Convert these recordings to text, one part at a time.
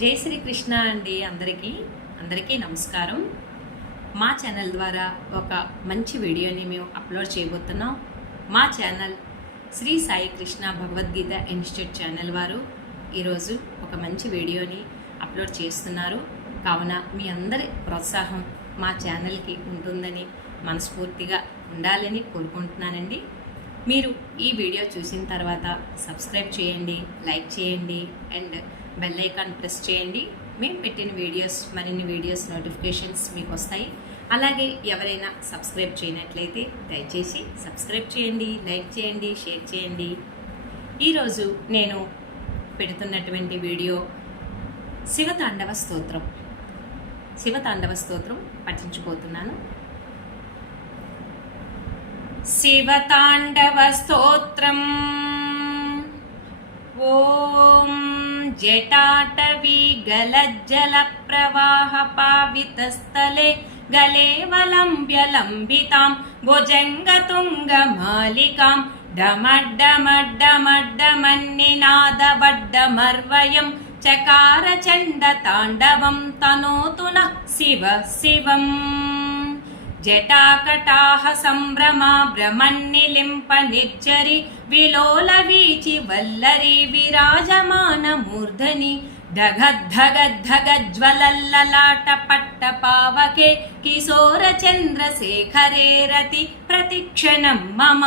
జై శ్రీకృష్ణ అండి. అందరికీ నమస్కారం. మా ఛానల్ ద్వారా ఒక మంచి వీడియోని మేము అప్లోడ్ చేయబోతున్నాం. మా channel Shri Sai Krishna Bhagavad Gita institute channel వారు ఈరోజు ఒక మంచి వీడియోని అప్లోడ్ చేస్తున్నారు. కావున మీ అందరి ప్రోత్సాహం మా ఛానల్కి ఉంటుందని మనస్ఫూర్తిగా ఉండాలని కోరుకుంటున్నానండి. మీరు ఈ వీడియో చూసిన తర్వాత సబ్స్క్రైబ్ చేయండి, లైక్ చేయండి అండ్ బెల్ ఐకాన్ ప్రెస్ చేయండి. మేము పెట్టిన మరిన్ని వీడియోస్ నోటిఫికేషన్స్ మీకు వస్తాయి. అలాగే ఎవరైనా సబ్స్క్రైబ్ చేయనట్లయితే దయచేసి సబ్స్క్రైబ్ చేయండి, లైక్ చేయండి, షేర్ చేయండి. ఈరోజు నేను పెడుతున్నటువంటి వీడియో శివతాండవ స్తోత్రం పఠించబోతున్నాను. శివతాండవ స్తోత్రం. ఓం జటాటవీ గలజ్జల ప్రవాహ పావితస్థలే గలేవలంబ్యలంబితాం భుజంగతుంగమాలికాం డమడ్డమడ్డమడ్డమన్నినాదవడ్డమర్వయం చకార చండ తాండవం తనోతు నః శివ శివం. జటాకటాహ సంభ్రమా భ్రమన్నిలింప నిర్జరి విలోల వీచి వల్లరి విరాజమాన మూర్ధని ధగద్ధగద్ధగజ్వలల్లలాట పట్ట పావకే కిశోర చంద్రశేఖరే రతి ప్రతిక్షణం మమ.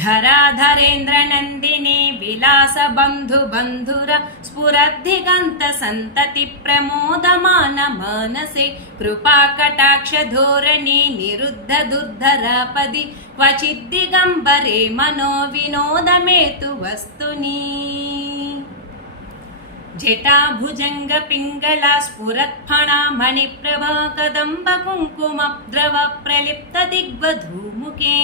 ధరాధరేంద్ర నందిని విలాస బంధుర స్ఫురద్దిగంత సంతతి ప్రమోదమాన మానసే కృపా కటాక్ష ధోరణి నిరుద్ధ దుర్ధరాపది క్వచిద్దిగంబరే మనో వినోదమేతు వస్తుని. జటాభుజంగ పింగళ స్ఫురత్ఫణ మణిప్రభా కదంబ కుంకుమ ద్రవ ప్రలిప్త దిగ్వధూముఖే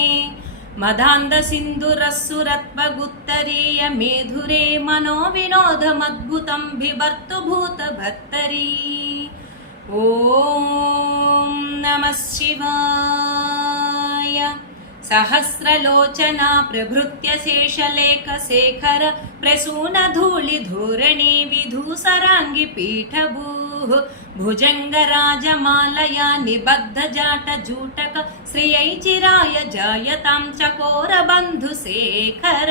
మదాంద సింధురస్సురత్వగుత్తరీయ మేధురే మనో వినోదమద్భుతం బిభర్తు భూత భత్తరీ. ఓం నమః శివాయ. సహస్రలోచనా ప్రభృత్య శేషలేఖ శేఖర ప్రసూన ధూళి ధోరణి విధూసరాంగి పీఠభూ భుజంగరాజమాలయా నిబద్ధ జాట జూటక శ్రియై చిరాయ జాయతాం చకోర బంధు శేఖర.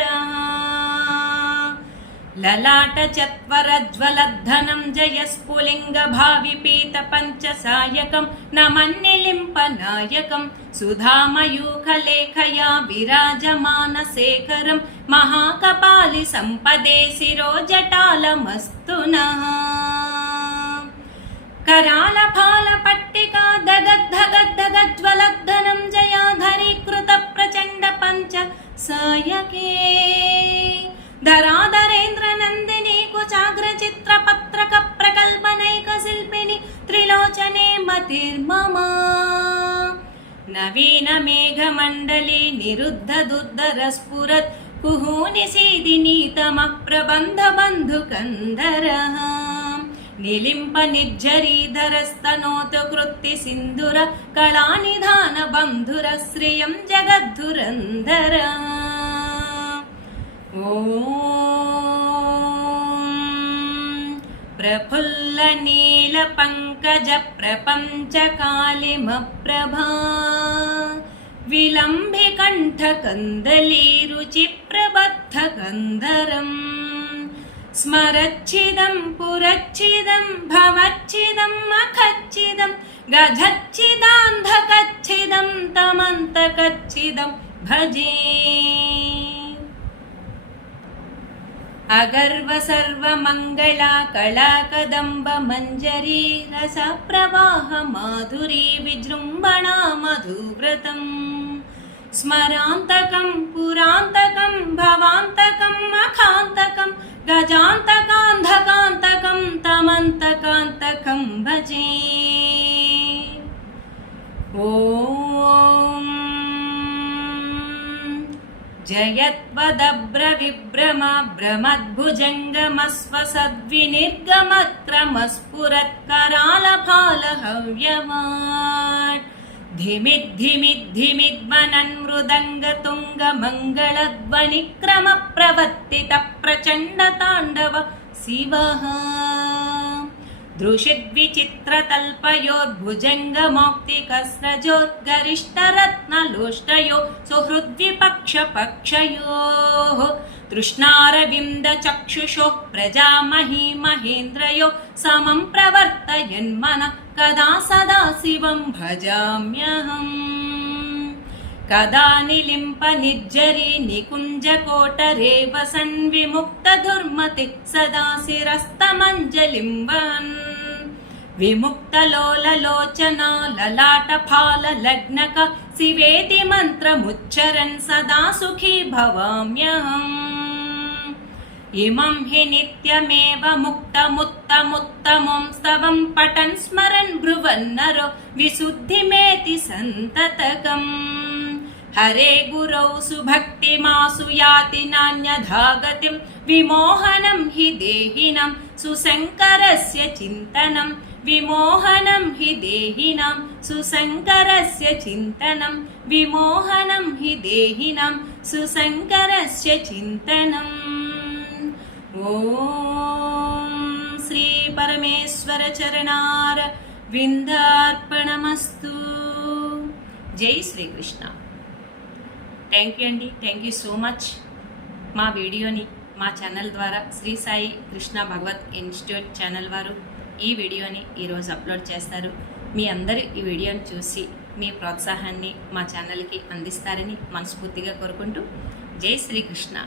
లలాట చత్వరజ్వలద్ధనం జయస్ఫులింగ భావి పీత పంచసాయకం నమన్నిలింప నాయకం సుధామయూఖలేఖయా విరాజమాన శేఖరం మహాకపాలి సంపదే శిరోజటాలమస్తునః. कराल फाल पट्टिका दगद्धगद्धगज्वलद्धनं जयाधरीकृत प्रचंड पंच सायके धराधरेन्द्र नंदिनी कुचाग्र चित्र पत्रक प्रकल्पनैक शिल्पिनी त्रिलोचने मतिर्मम. नवीन मेघ मंडली निरुद्ध दुर्धर स्फुरत् कुहूनि सीदिनी तम प्रबंध बंधु कंधरः నిలింప నిర్జరీధరస్తనోతు కృత్తి సింధుర కళానిధాన బంధుర శ్రియం జగద్ధురంధర. ఓం ప్రఫుల్ల నీల పంకజ ప్రపంచ కాళిమ ప్రభా విలంబి కంఠ కందలీ రుచి ప్రబద్ధ కందరం స్మరచ్చిదం పురచ్చిదం భవచ్చిదం అఖచ్చిదం గజచ్చిదాంధకచ్చిదం తమంతకచ్చిదం భజే. అగర్వ సర్వమంగళా కళా కదంబ మంజరీ రస ప్రవాహ మాధురీ విజృంభణా మధువ్రతం స్మరాంతకం పురాంతకం భవాంతకం అఖాంతకం గజాంతకాంధకాంతకం తమంతకాంతకం భజే. ఓం జయత్వదభ్ర విభ్రమ భ్రమద్భుజంగమస్వసద్వినిర్గమక్రమస్ఫురత్కరాల ఫాల హవ్యవాట్ धिमिद्धिमिद्धिमिद्वनन् मृदङ्गतुङ्गमङ्गलध्वनिक्रम प्रवर्तित प्रचण्ड ताण्डव శివః दृशिद्विचित्रतल्पयोर्भुजङ्गमौक्तिकस्रजोद्गरिष्ठरत्नलोष्टयो सुहृद्विपक्षपक्षयोः तृष्णारविन्दचक्षुषोः प्रजामही महेन्द्रयो समं प्रवर्तयन्मनः कदा सदा शिवं भजाम्यहम् कदा निलिम्प निर्जरी निकुञ्जकोटरे वसन् विमुक्तदुर्मते सदा शिरस्तमञ्जलिं वहन् विमुक्तलोललोचना ललाटफाललग्नक शिवेति मन्त्रमुच्चरन् सदा सुखी भवाम्यहम् इमं हि नित्यमेव मुक्तमुत्तमुत्तमं स्तवं पठन् स्मरन् ब्रुवन्नरो विशुद्धिमेति सन्ततकम् हरे गुरौ सुभक्तिमासु याति नान्यथा गतिं विमोहनं हि देहिनां सुशङ्करस्य चिन्तनं विमोहनं हि देहिनां सुशङ्करस्य चिन्तनं विमोहनं हि देहिनां सुशङ्करस्य चिन्तनम् ॐ श्री परमेश्वर चरणार विन्दार्पणमस्तु जय श्री कृष्ण థ్యాంక్ యూ అండి థ్యాంక్ యూ సో మచ్ మా వీడియోని మా ఛానల్ ద్వారా శ్రీ సాయి కృష్ణ భగవత్ ఇన్స్టిట్యూట్ ఛానల్ వారు ఈ వీడియోని ఈరోజు అప్లోడ్ చేస్తారు మీ అందరూ ఈ వీడియోని చూసి మీ ప్రోత్సాహాన్ని మా ఛానల్కి అందిస్తారని మనస్ఫూర్తిగా కోరుకుంటూ జై శ్రీకృష్ణ